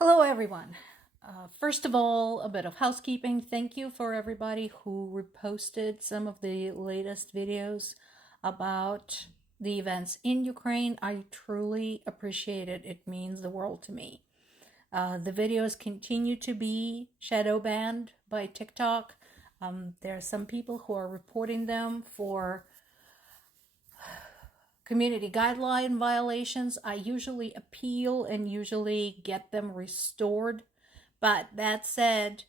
Hello, everyone. First of all, a bit of housekeeping. Thank you for everybody who reposted some of the latest videos about the events in Ukraine. I truly appreciate it. It means the world to me. The videos continue to be shadow banned by TikTok. There are some people who are reporting them for community guideline violations. I usually appeal and usually get them restored. But that said,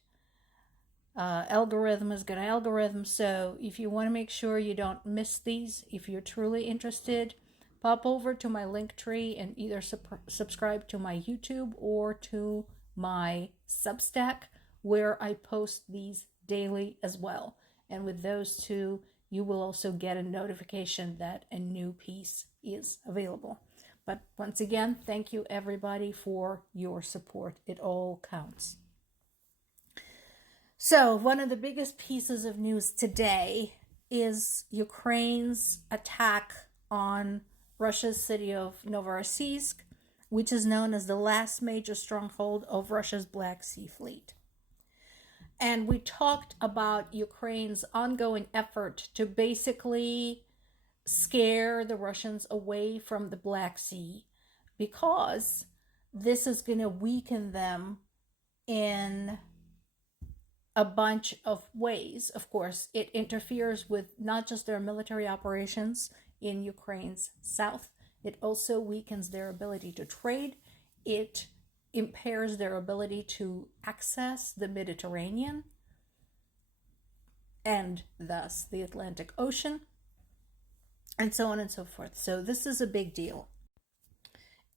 algorithm is going to algorithm. So if you want to make sure you don't miss these, if you're truly interested, pop over to my link tree and either subscribe to my YouTube or to my Substack, where I post these daily as well. And with those two, you will also get a notification that a new piece is available. But once again, thank you everybody for your support. It all counts. So one of the biggest pieces of news today is Ukraine's attack on Russia's city of Novorossiysk, which is known as the last major stronghold of Russia's Black Sea Fleet. And we talked about Ukraine's ongoing effort to basically scare the Russians away from the Black Sea, because this is going to weaken them in a bunch of ways. Of course, it interferes with not just their military operations in Ukraine's south, it also weakens their ability to trade. It impairs their ability to access the Mediterranean and thus the Atlantic Ocean, and so on and so forth. So this is a big deal.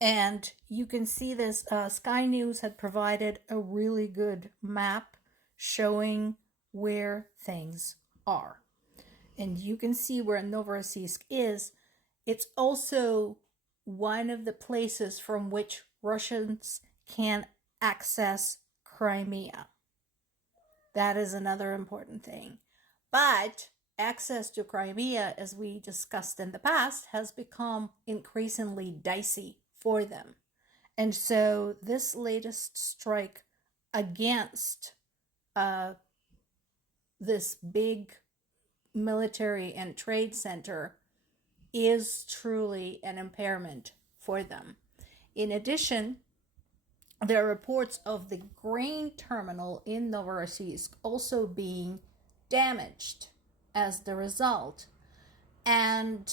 And you can see this, Sky News had provided a really good map showing where things are. And you can see where Novorossiysk is. It's also one of the places from which Russians can access Crimea. That is another important thing. But access to Crimea, as we discussed in the past, has become increasingly dicey for them. And so this latest strike against this big military and trade center is truly an impairment for them. In addition, there are reports of the grain terminal in Novorossiysk also being damaged as the result. And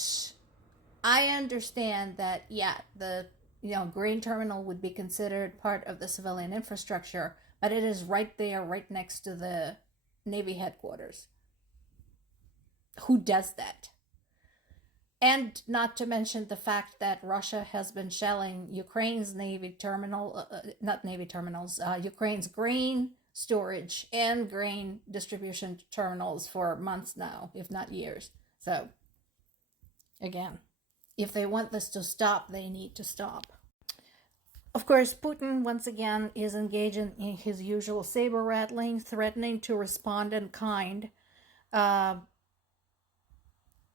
I understand that, the grain terminal would be considered part of the civilian infrastructure, but it is right there, right next to the Navy headquarters. Who does that? And not to mention the fact that Russia has been shelling Ukraine's Ukraine's grain storage and grain distribution terminals for months now, if not years. So, again, if they want this to stop, they need to stop. Of course, Putin, once again, is engaging in his usual saber rattling, threatening to respond in kind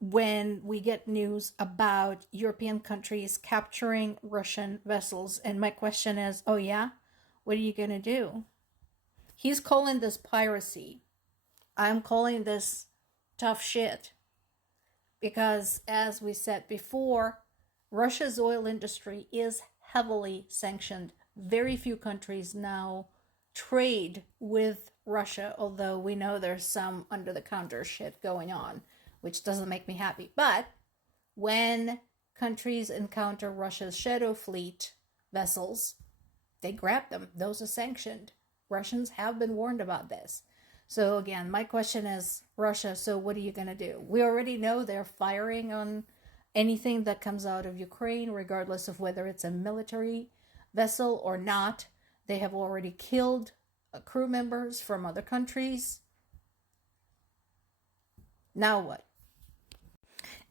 when we get news about European countries capturing Russian vessels. And my question is, oh yeah? What are you going to do? He's calling this piracy. I'm calling this tough shit. Because, as we said before, Russia's oil industry is heavily sanctioned. Very few countries now trade with Russia, although we know there's some under-the-counter shit going on, which doesn't make me happy. But when countries encounter Russia's shadow fleet vessels, they grab them. Those are sanctioned. Russians have been warned about this. So again, my question is, Russia, so what are you going to do? We already know they're firing on anything that comes out of Ukraine, regardless of whether it's a military vessel or not. They have already killed crew members from other countries. Now what?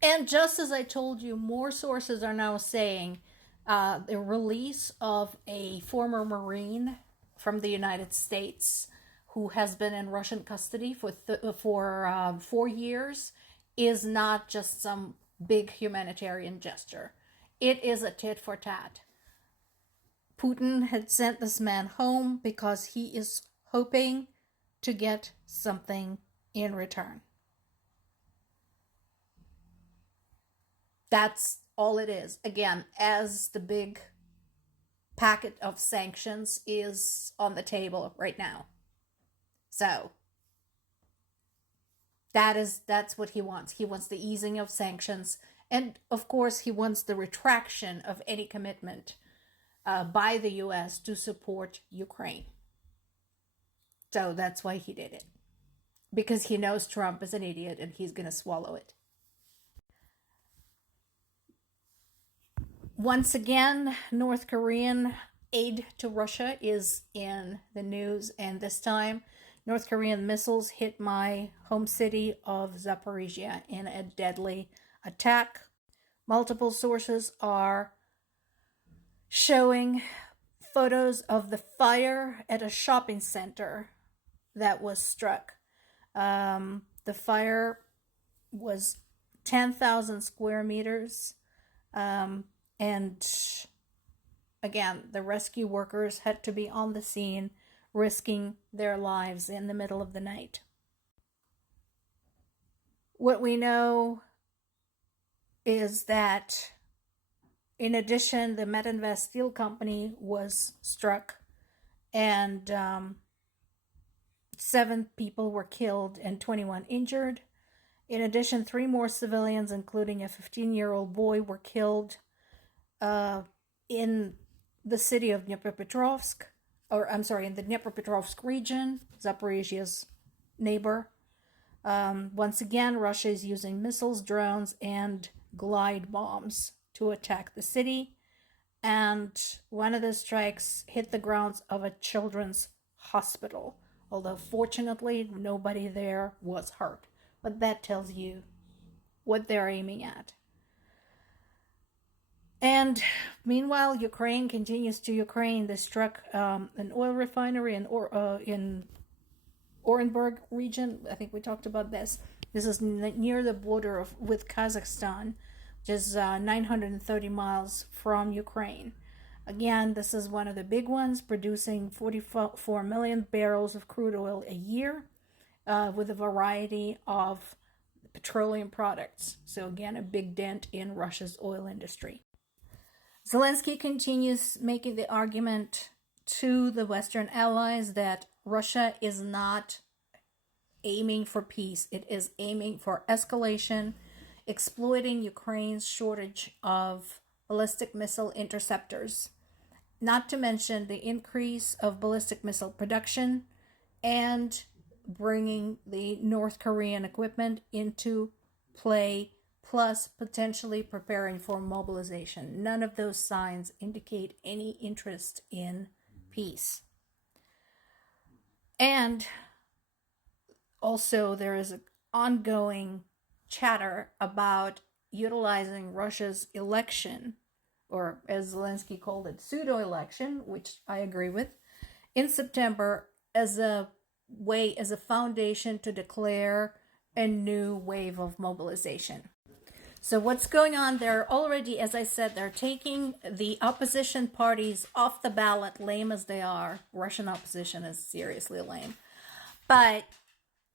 And just as I told you, more sources are now saying the release of a former Marine from the United States who has been in Russian custody for 4 years is not just some big humanitarian gesture. It is a tit for tat. Putin had sent this man home because he is hoping to get something in return. That's all it is. Again, as the big packet of sanctions is on the table right now. So that's what he wants. He wants the easing of sanctions, and of course he wants the retraction of any commitment by the US to support Ukraine. So that's why he did it, because he knows Trump is an idiot and he's going to swallow it. Once again, North Korean aid to Russia is in the news, and this time North Korean missiles hit my home city of Zaporizhia in a deadly attack. Multiple sources are showing photos of the fire at a shopping center that was struck. The fire was 10,000 square meters. And again, the rescue workers had to be on the scene, risking their lives in the middle of the night. What we know is that, in addition, the Metinvest Steel Company was struck, and 7 people were killed and 21 injured. In addition, 3 more civilians, including a 15-year-old boy, were killed in the city of Dnipropetrovsk, in the Dnipropetrovsk region, Zaporizhia's neighbor. Once again, Russia is using missiles, drones, and glide bombs to attack the city. And one of the strikes hit the grounds of a children's hospital, although fortunately nobody there was hurt. But that tells you what they're aiming at. And meanwhile, Ukraine continues to Ukraine. They struck an oil refinery in Orenburg region. I think we talked about this. This is near the border with Kazakhstan, which is 930 miles from Ukraine. Again, this is one of the big ones, producing 44 million barrels of crude oil a year, with a variety of petroleum products. So again, a big dent in Russia's oil industry. Zelensky continues making the argument to the Western allies that Russia is not aiming for peace. It is aiming for escalation, exploiting Ukraine's shortage of ballistic missile interceptors, not to mention the increase of ballistic missile production and bringing the North Korean equipment into play, plus potentially preparing for mobilization. None of those signs indicate any interest in peace. And also there is an ongoing chatter about utilizing Russia's election, or as Zelensky called it, pseudo-election, which I agree with, in September as a foundation to declare a new wave of mobilization. So what's going on? They're already, as I said, they're taking the opposition parties off the ballot, lame as they are. Russian opposition is seriously lame. But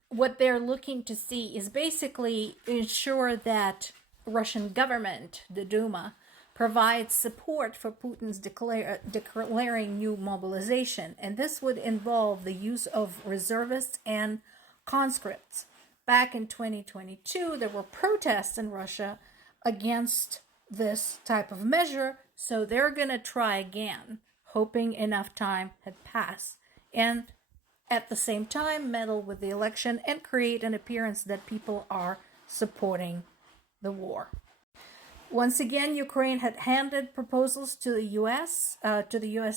what they're looking to see is basically ensure that Russian government, the Duma, provides support for Putin's declaring new mobilization. And this would involve the use of reservists and conscripts. Back in 2022, there were protests in Russia against this type of measure, so they're going to try again, hoping enough time had passed, and at the same time meddle with the election and create an appearance that people are supporting the war. Once again, Ukraine had handed proposals to the U.S.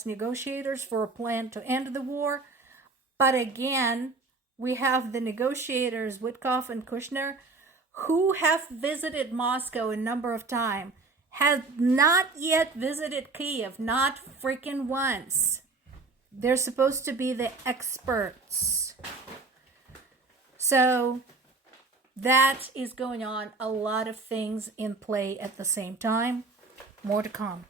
Negotiators for a plan to end the war, but again, we have the negotiators, Witkoff and Kushner, who have visited Moscow a number of times, have not yet visited Kiev, not freaking once. They're supposed to be the experts. So that is going on. A lot of things in play at the same time. More to come.